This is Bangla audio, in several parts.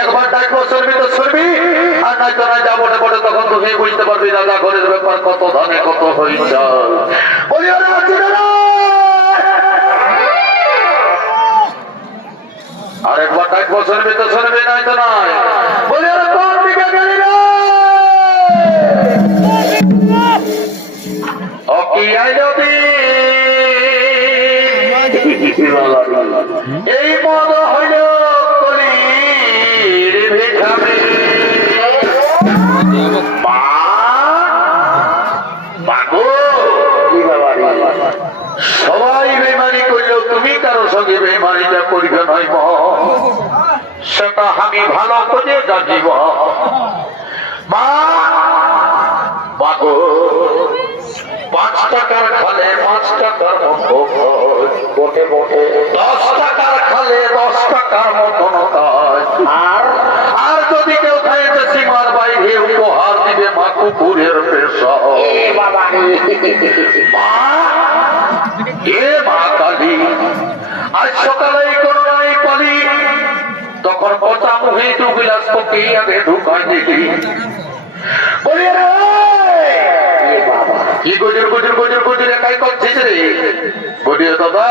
একবার ডাকবো সরবি তো সরবি, আর নাই তো নাই যাবো না বলে তখন তো বুঝতে পারবি দাদা ঘরের ব্যাপার কত ধানে কত হইছে। আর একবার ডাকবো সরবি তো সরবি, নাই তো নাই বলি আরে কোন দিকে গেলি রে ও কি আইলবি এই মন হইল সবাই বেমানি করলেও তুমি কারো সঙ্গে বেমানিটা করিবে নয় সেটা আমি ভালো করে জানিব। মা বাগো 5 টাকার খালে 5 টাকার মতো বটে বটে, 10 টাকার খালে 10 টাকার মতন কাজ। আর যদি কেউ খাইতে সীমার বাইরে উপহার দিবে মা কুকুরের পেশা। মা কালী আজ সকালে করোনাই পালি, তখন পচা মুখে 2 গিলাস পকে আগে ঢুকাই দিলি। বলি রে কি গজুর গজুর গজুর গজুর একাই করছিস রে? বলি দাদা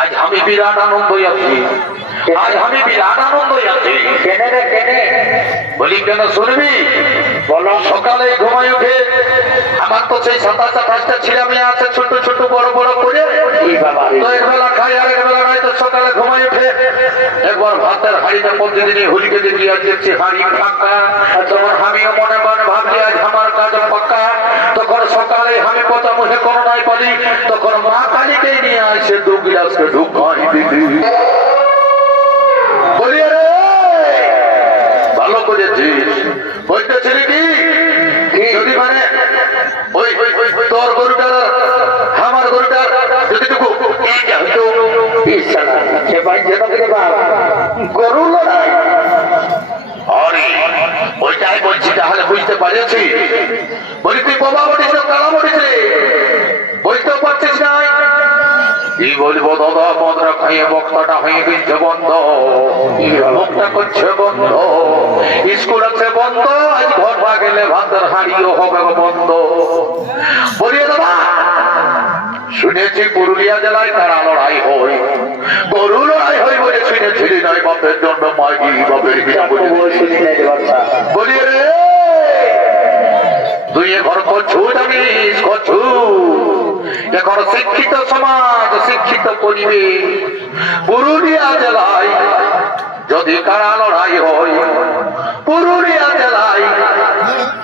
আজ আমি বিরাট আনন্দ আছি, আজ আমি বিরাট আনন্দ আছি। কেনে রে কেনে? বলি কেন শুনবি? বলো। সকালে ঘুমাই উঠে আমার তো সেই 27-28টা ছেলে মেয়ে আছে, ছোট ছোট বড় বড় করে। তো একবেলা খাই আর একবেলা নাই। তো সকালে ঘুমাই উঠে একবার ভাতের হাড়িতে প্রতিদিনই হুলিকে দেখি আর দেখছি হাড়ি ফাঁকা। তখন আমিও মনে মনে ভাবছি আজ আমার কাজ পাক্কা। তখন সকালে আমি পচা মুখে করোনায় পালি, তখন মা কালীকেই নিয়ে আসে 2 গিলাসকে ঢুকাই দিলি। বলি রে ভালো করেছিস, বলতেছিলি কি যদি মানে ওই তোর গরুটার আমার গরুটার যদি গরু লড়াই, আরে ওইটাই বলছি তাহলে বুঝতে পারছি। বলি তুই বোমা বটিস না কালা বটিস রে, বুঝতেও পারছিস না? কি বলবো দাদা, মদরা খাইয়ে বক্তাটা হয়ে গেছে বন্ধ, মুখটা করছে বন্ধ, স্কুল আছে বন্ধ, আজ ঘর পা গেলে ভাতের হাড়িও হবে বন্ধ। বলি দাদা শুনেছি পুরুলিয়া জেলায় কারা লড়াই হয়, গরু লড়াই হয় বলে শুনেছিলি নয়? বাপের জন্য মাগি বাপের বলি রে তুই ঘর করছু জানিস করছু। এখন শিক্ষিত সমাজ শিক্ষিত পরিবেশ, পুরুলিয়া জেলায় যদি কারা লড়াই হয়, পুরুলিয়া জেলায়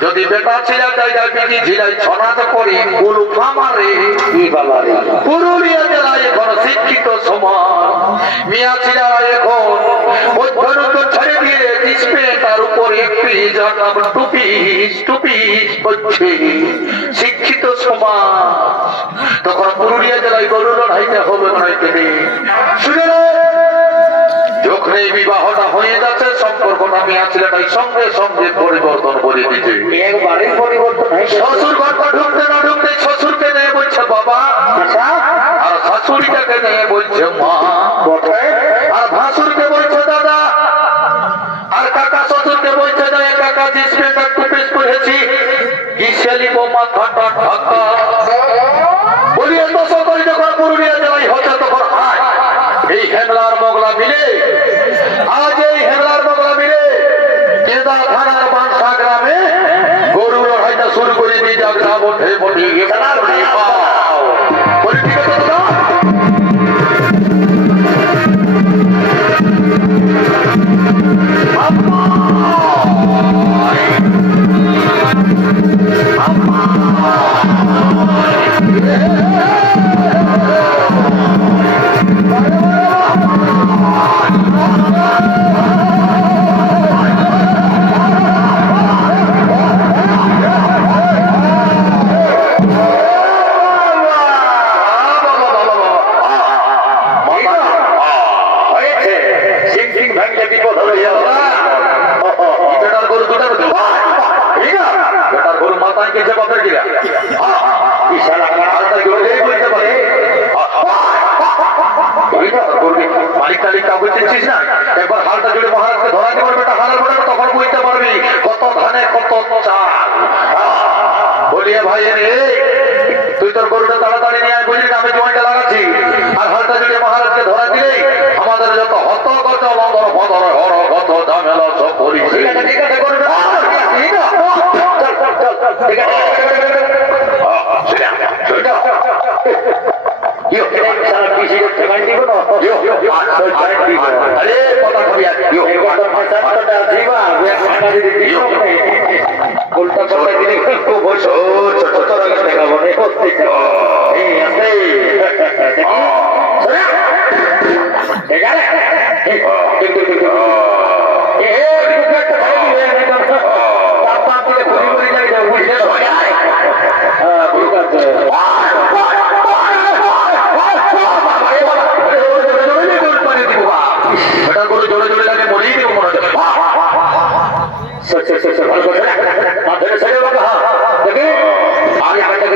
যদি বেটা ছিলা জায়গায় বিধি ঝিলাই ছনাদ করে গুলু খামারে। পুরুলিয়া জেলায় এখন শিক্ষিত সমাজ, মিয়া ছিলা এখন অধ্যয়ন ছেড়ে দিয়ে দিসবে তার উপরে টুপিস টুপিস হচ্ছে শিক্ষিত সমাজ। তখন পুরুলিয়া জেলায় গরু লড়াইতে হবে নয় তিনি শুনে যখন এই বিবাহটা হয়ে যাচ্ছে সম্পর্কটা মেয়া ছেলেটাই সঙ্গে সঙ্গে পরিবর্তন করে দিচ্ছে। একবারে পরিবর্তন শ্বশুর ঘরটা ঢুকতে না ঢুকতে শ্বশুরকে নিয়ে বলছে বাবা, আর শাশুড়িটাকে নিয়ে বলছে মা, আর ভাসুরকে বলছে দাদা, আর কাকা শ্বশুরকে বলছে না কাকা জিসপে টুপিস পরেছি কিসেলি বোমা ঠান্ডা ঢাকা। বলি এত সকল যখন পুরুলিয়া জেলায় হচ্ছে তখন এই হেমলার মগলা মিলে, আজ এই হেমলার মগলা মিলে কেদা থানার বানসা গ্রামে গরু লড়াইটা শুরু করে দিয়ে যা গ্রাম ওঠে বলি ঠিক আছে দাদা। মালিক টালিক কাউকে চিনছিস না? একবার হালটা জুড়ে মহারাজকে ধরাতে পারবে, হালার বলে তখন বুঝতে পারবি কত ধানে কত চাল। বলিয়ে ভাই রে, তুই তোর গরুটা তাড়াতাড়ি নিয়ে আয়, বুঝলি আমি জমিটা লাগাচ্ছি। আর হালটা জুড়ে মহারাজকে ধরা দিলেই আমাদের যত হত গত লদর ফদর হর গত ঝামেলা সব করি। ঠিক আছে ঠিক আছে, গরুটা ঠিক আছে। अरे पता कभी उल्टा पल्टा दिले खूब ছোট ছোট রঙের দেখা মনে হচ্ছে। এই আছে ঠিক আছে ঠিক ঠিক ঠিক এ একটা ভাই দিলে না তাপ তাপ দিলে ঘুরি ঘুরি লাগে যা বুঝলে সবাই হ্যাঁ ঠিক আছে। জোরে জোরে লাগে মরেই দেবো মনে হচ্ছে। ভালো করে মাথায় ছেড়ে বাবা দেখি আমি আগে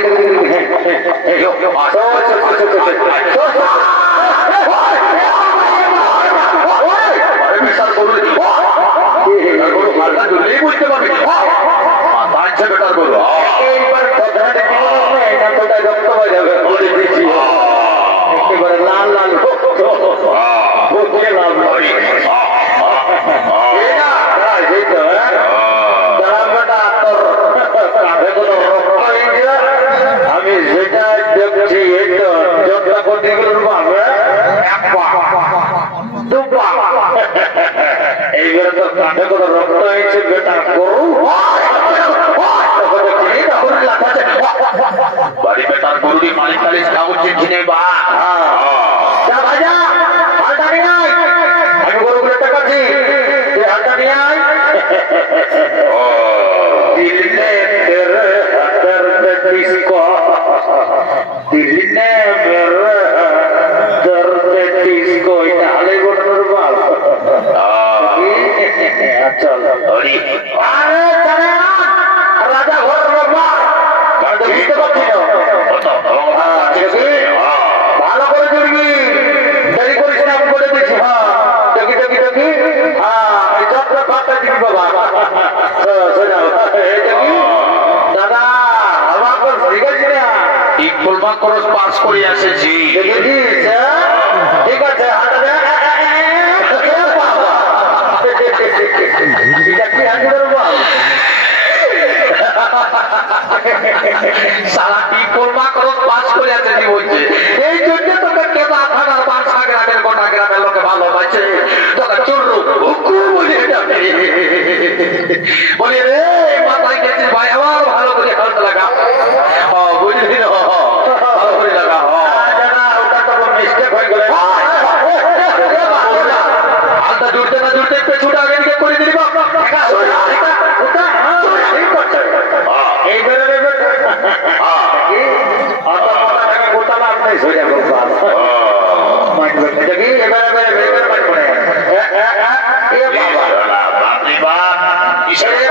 বুঝতে পারবি বেটার করবো রক্ত হয়ে যাবে বলে দিচ্ছি একেবারে লাল লাল আমি যেটা দেখছি যোগটা করতে গেলে এইবারে তো কাঁধে কোনো রক্ত হয়েছে বেটা করু বাড়ি বেটার গরুরি মালিক টালিশ কাগজ চিনছি নেই বা ভাজা হালটা নিয়ে আয়, আমি গরুগুলো টাকাচ্ছি তুই হালটা নিয়ে আয়। दिल ने तेरे दर्द किसको दिल ने मेरे दर्द किसको इटाले बोलने वाल चल अरे चले राजा घोर बाबा কারণ বুঝতে পারছি না ভালো করে জড়বি দেরি করিস না আমি বলে দিচ্ছি। হ্যাঁ দেখি দেখি দেখি হ্যাঁ যত্ন করতে দিবি বাবা দাদা আমার ঠিক আছে না ঠিক ফুলবাগ খরচ পাস করে এসেছি ঠিক আছে সারা ঠিক ফুলবাগ খরচ পাস করে এসেছি বলছে। এই জন্য তোকে কেদা থানার ৫ গ্রামের গোটা গ্রামের লোকে ভালোবাসে তোকে চুরু বলি রে মাথায় গেছিস ভাই আমার ভালো করে হালটা লাগা বুঝলি না ভালো করে লাগা ওটা তো মিস্টেক হয়ে গেল হালটা জুড়তে না জুড়তে পেছুটা আগে দিকে করে দিলি এই বেরোবে গোটা লাভ নেই সোজা দেখি এবারে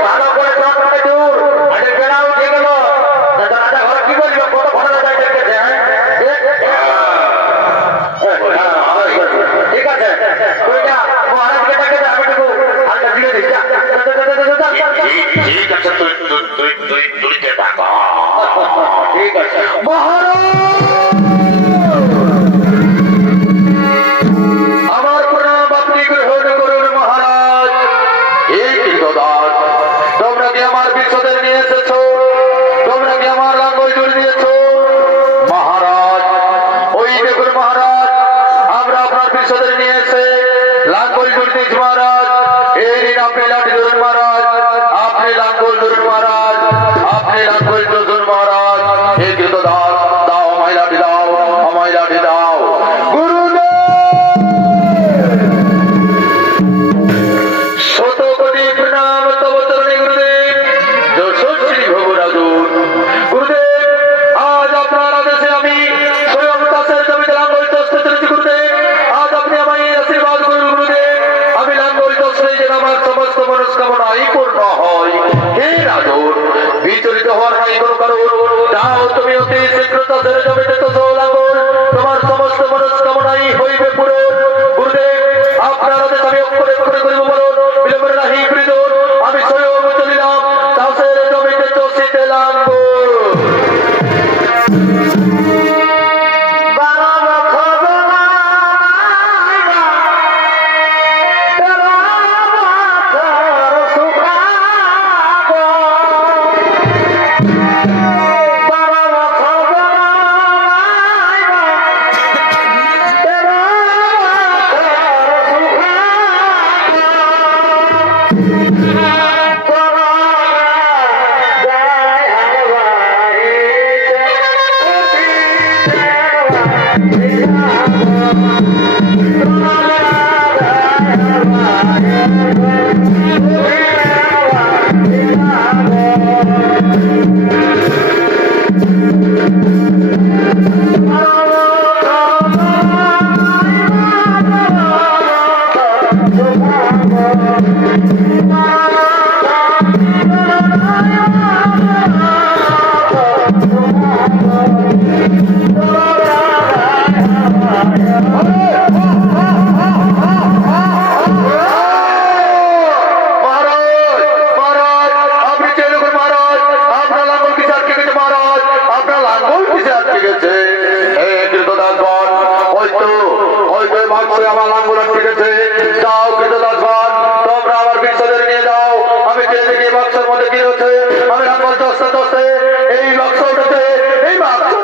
ভালো করে দূর আগে বেড়া উঠে গেল রাজা ঘরে কি বলবো কত ভালো রাজায় দেখেছে। ঠিক আছে ওইটা মহারাজকে ডাকে আমি একটু হালকা দিয়ে দিই। ঠিক আছে তুই ঠিক আছে মহারাজ আমার প্রণাম আপনি গ্রহণ করুন মহারাজ। এই কৃতদাস তোমরা কি আমার বিশ্বদের নিয়ে এসেছো, তোমরা কি আমার লাঙ্গল জুড়ে দিয়েছো মহারাজ। ওই দেখুন মহারাজ আমরা আপনার বিশ্বদের নিয়ে এসে লাঙ্গল জুড়ে দিয়েছি মহারাজ। এই দিন আপনি লাঠি ধরুন মহারাজ, আপনি লাঙ্গল ধরুন মহারাজ, আপনি লাভ করিতেছ মহারাজ। হে কৃতদাস, দাও আমায় লাঠি দাও, আমায় লাঠি দাও। গুরুদেব শত কোটি প্রণাম তব চরণে গুরুদেব। যশস্বী ভব রাজুর। গুরুদেব, আজ আপনার আদেশে আমি স্বয়ং দাসের জমিতে লাঙ্গল চষতে চলেছি গুরুদেব। আজ আপনি আমায় আশীর্বাদ করুন গুরুদেব। আমি লাঙ্গল চষলে যেন আমার সমস্ত মনস্কামনাই পূর্ণ হয়। হে রাজুর, বিচলিত হওয়ার নাই কোনো কারণ। যাও তুমি অতি শীঘ্র দাসের জমিতে চষো লাঙ্গল, তোমার সমস্ত মনস্কামনাই হইবে পূরণ। গুরুদেব, আপনার আদেশ আমি অক্ষরে অক্ষরে করিব বলুন। বিলম্বের নাহি করিদুন। আমি স্বয়ং চলিলাম দাসের জমিতে চষিতে লাঙ্গল। আমার লাঙ্গল আটকে গেছে। যাও কৃতদাসগণ, তোমরা আমার বিশ্বদের নিয়ে যাও। আমি চেয়ে দেখি বাক্সের মধ্যে কি রয়েছে। আমি